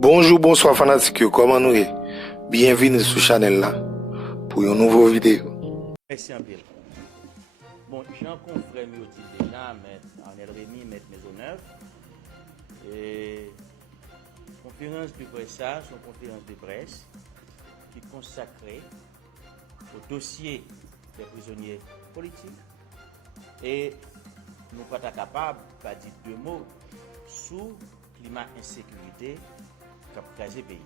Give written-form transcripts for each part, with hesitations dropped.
Bonjour, bonsoir fanatique, comment nous est? Bienvenue sur channel là pour une nouvelle vidéo. Merci un peu. Bon, Jean Confrère me dit déjà, mettre Arnel Rémy, mettre Maisonneuve. Et conférence de presse, ça, c'est une conférence de presse qui est consacrée au dossier des prisonniers politiques. Et nous ne sommes pas capables de dire deux mots sur le climat d'insécurité qui a crasé le pays.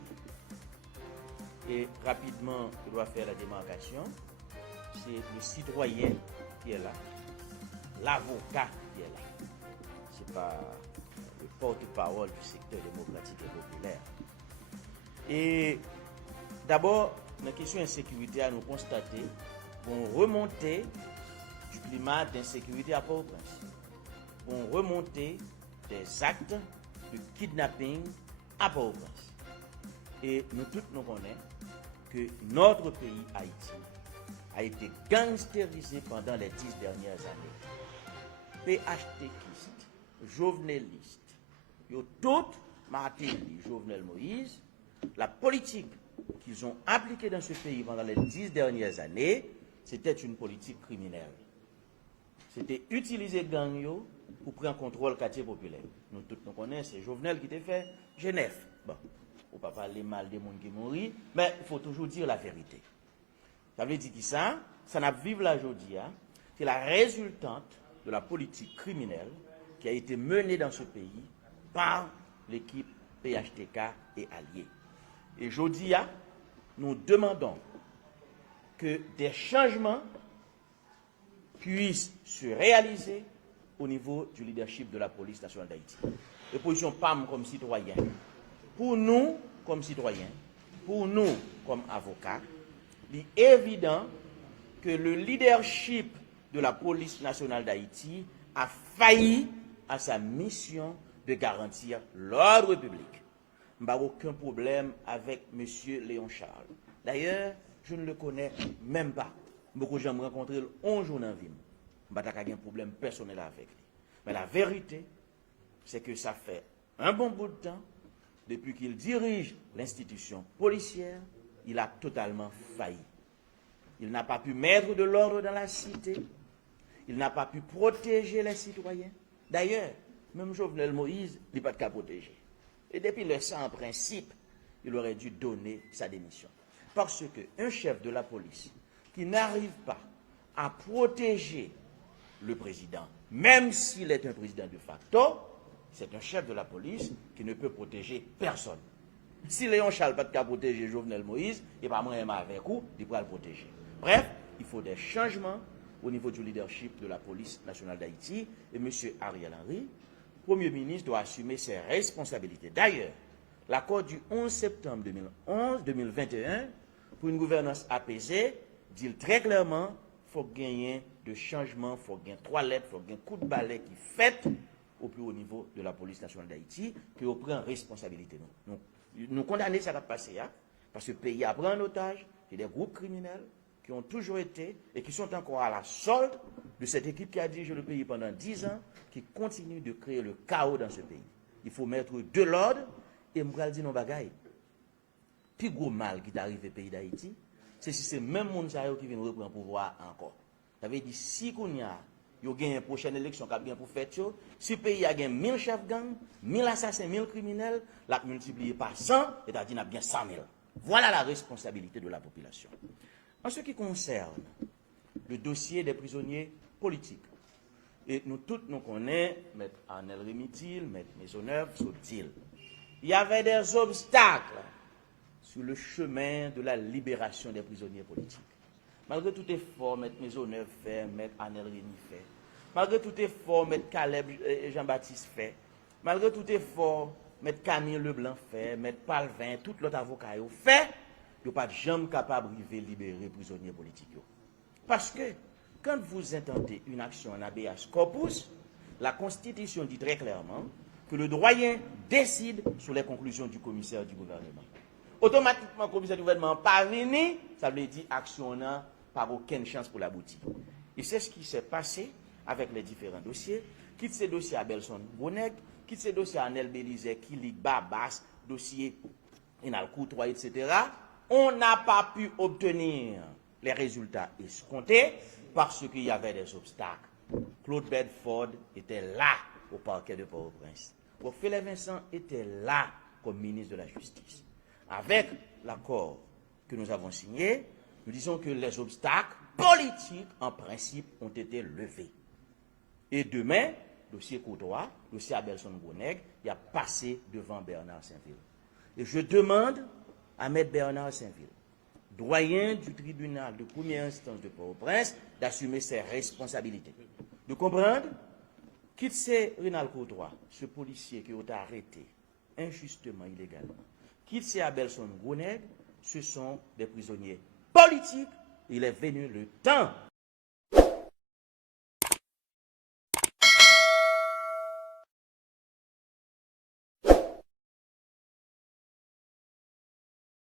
Et rapidement, je dois faire la démarcation. C'est le citoyen qui est là, l'avocat qui est là. Ce n'est pas le porte-parole du secteur démocratique et populaire. Et d'abord, la question d'insécurité, nous constater une remontée du climat d'insécurité à Port-au-Prince, une remontée des actes de kidnapping à Port-au-Prince. Et nous tous nous connaissons que notre pays, Haïti, a été gangstérisé pendant les 10 dernières années. PHTKistes, jovenelistes, ils toutes Martelly, Jovenel Moïse, la politique qu'ils ont appliquée dans ce pays pendant les 10 dernières années, c'était une politique criminelle. C'était utiliser gang pour prendre contrôle du quartier populaire. Nous tous nous connaissons, c'est Jovenel qui t'a fait Genève. Bon, on ne peut pas parler mal des gens qui mourent, mais il faut toujours dire la vérité. Ça veut dire que ça n'a vivre la aujourd'hui, c'est la résultante de la politique criminelle qui a été menée dans ce pays par l'équipe PHTK et alliés. Et aujourd'hui, nous demandons que des changements puissent se réaliser au niveau du leadership de la police nationale d'Haïti. Et position PAM comme citoyen, pour nous comme citoyens, pour nous comme avocats, il est évident que le leadership de la police nationale d'Haïti a failli à sa mission de garantir l'ordre public. Je n'ai aucun problème avec M. Léon Charles. D'ailleurs, je ne le connais même pas. Beaucoup de gens me rencontrent 11 jours dans la vie. Je n'ai pas un problème personnel avec lui. Mais la vérité, c'est que ça fait un bon bout de temps, depuis qu'il dirige l'institution policière, il a totalement failli. Il n'a pas pu mettre de l'ordre dans la cité. Il n'a pas pu protéger les citoyens. D'ailleurs, même Jovenel Moïse, il n'a pas de cas protéger. Et depuis le sang, en principe, il aurait dû donner sa démission. Parce qu'un chef de la police qui n'arrive pas à protéger le président, même s'il est un président de facto, c'est un chef de la police qui ne peut protéger personne. Si Léon Charles n'a pas de protéger Jovenel Moïse, il va pas avec vous, il pourra le protéger. Bref, il faut des changements au niveau du leadership de la police nationale d'Haïti. Et M. Ariel Henry, Premier ministre, doit assumer ses responsabilités. D'ailleurs, l'accord du 11 septembre 2021 pour une gouvernance apaisée dit très clairement qu'il faut gagner de changements, il faut gagner 3 lettres, il faut gagner coup de balai qui fait au plus haut niveau de la police nationale d'Haïti, que vous prenez responsabilité. Nous condamnons ça qui a passé, parce que le pays a pris en otage, il y a des groupes criminels qui ont toujours été et qui sont encore à la solde de cette équipe qui a dirigé le pays pendant 10 ans, qui continue de créer le chaos dans ce pays. Il faut mettre de l'ordre et me dire nos bagailles. Plus gros mal qui est arrivé au pays d'Haïti, c'est si c'est même monde qui vient reprendre le pouvoir encore. Ça veut dire si qu'on y a une prochaine élection qui a pour faire, si le pays a 1000 chefs gang, 1000 assassins, 1000 criminels, la multiplié par 100, c'est-à-dire qu'il y a bien 100 000. Voilà la responsabilité de la population. En ce qui concerne le dossier des prisonniers politiques, et nous tous nous connaissons, M. Arnel Rémy, M. Maisonneuve, Sotil, il y avait des obstacles sur le chemin de la libération des prisonniers politiques. Malgré tout effort, M. Maisonneuve fait, M. Arnel Rémy fait, malgré tout effort, M. Caleb et Jean-Baptiste fait, malgré tout effort, M. Camille Leblanc fait, M. Palvin, tout l'autre avocat fait, il n'y a pas de jamais capable de libérer les prisonniers politiques. Parce que quand vous intentez une action en habeas corpus, la Constitution dit très clairement que le doyen décide sur les conclusions du commissaire du gouvernement. Automatiquement, le commissaire du gouvernement pas venu, ça veut dire action n'a pas aucune chance pour l'aboutir. Et c'est ce qui s'est passé avec les différents dossiers. Quitte ces dossiers à Belson Bonnet, quitte ces dossiers à Anel Belize, Kilik, Babas, dossier Rénal Courtois, etc., on n'a pas pu obtenir les résultats escomptés parce qu'il y avait des obstacles. Claude Bedford était là au parquet de Port-au-Prince. Ophélie Vincent était là comme ministre de la Justice. Avec l'accord que nous avons signé, nous disons que les obstacles politiques, en principe, ont été levés. Et demain, dossier Courtois, dossier Abelson Gouneg, il a passé devant Bernard Saint-Ville. Et je demande à M. Bernard Saint-Ville, doyen du tribunal de première instance de Port-au-Prince, d'assumer ses responsabilités. De comprendre qu'il c'est Rénal Courtois, ce policier qui a arrêté injustement, illégalement, qu'il c'est Abelson Gouneg, ce sont des prisonniers politiques. Il est venu le temps